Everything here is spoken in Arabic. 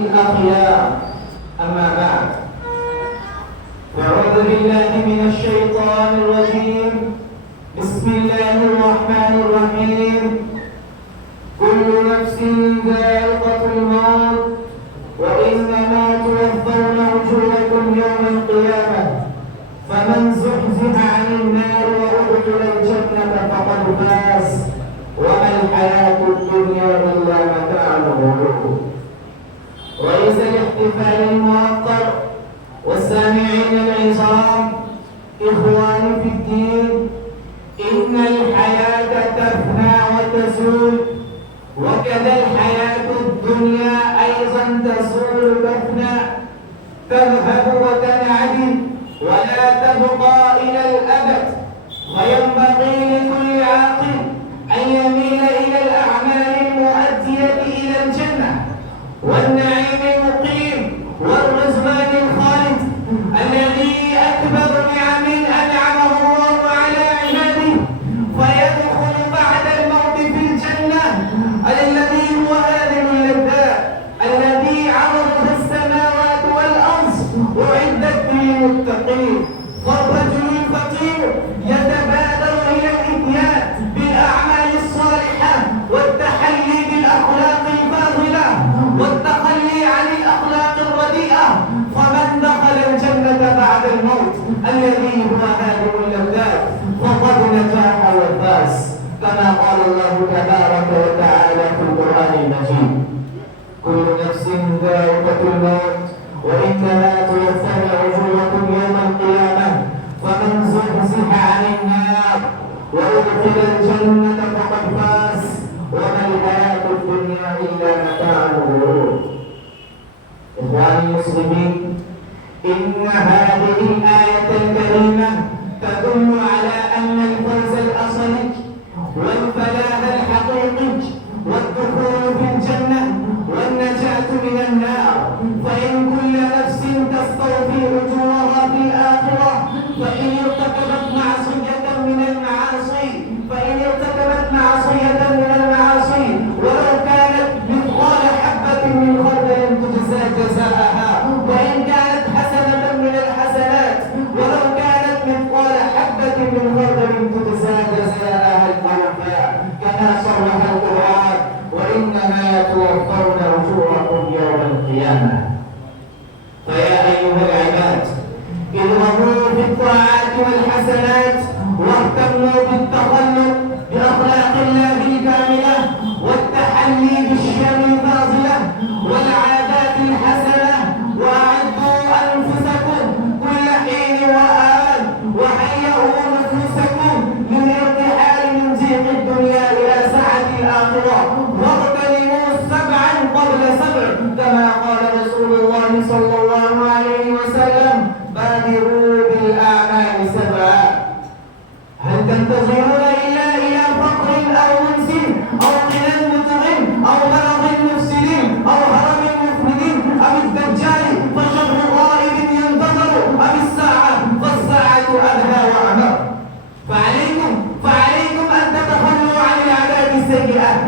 الأخيار. أما بعد، أعوذ بالله من الشيطان الرجيم. بسم الله الرحمن الرحيم. كل نفس ذائقة الموت وإنما توفون أجوركم يوم القيامة فمن زحزح عن النار وأدخل الجنة فقد فاز وما الحياة الدنيا إلا متاع الغرور. رئيس الاحتفال المعطر والسامعين العظام، إخواني في الدين، إن الحياة تفنى وتزول، وكذا الحياة الدنيا أيضا تزول وتفنى، تذهب وتنعدم ولا تبقى إلى الأبد. وينبغي لكل عاقل أن يميل إلى الأعمال المؤدية إلى الجنة والنعيم المقيم والرضوان الخالد الذي أكبر نعم أنعمه الله على عباده، فيدخل بعد الموت في الجنة الذي هو هذه اللذات الذي عرضها السماوات والأرض أعدت للمتقين. فالرجل الفقير يتبادر إلى الإتيان بالأعمال الصالحة والتحلي بالأخلاق الفاضلة والتخلي عن الأخلاق الرديئة، فمن دخل الجنة بعد الموت الذي هو هذه اللذات فقد نجاح وفاز، كما قال الله تبارك وتعالى في القرآن المجيد: كل نفس ذائقة الموت وإنما توفون أجوركم يوم القيامة فمن زحزح عن النار وأدخل الجنة فقد فاز وما الحياة الدنيا إلا متاع الغرور. إخواني المسلمين، إن هذه الآية الكريمة تدل على أن الفوز الأصلي والفلاح الحقيقي والدخول في الجنة والنجاة من النار. فإن كل نفس تستوفي أجورها في الآخرة فإن ارتكبت معصية من المعاصي ولو كانت مثقال حبة من خردل تجزى جزاءها، وإن كانت حسنة من الحسنات ولو كانت مثقال حبة من خردل تجزى جزاءها الأوفى، كما صرح القرآن: وإنما توفون أجوركم يوم القيامة. فيا أيها العباد، اذهبوا في الطاعات والحسنات واهتموا بالتخلق بأخلاق الله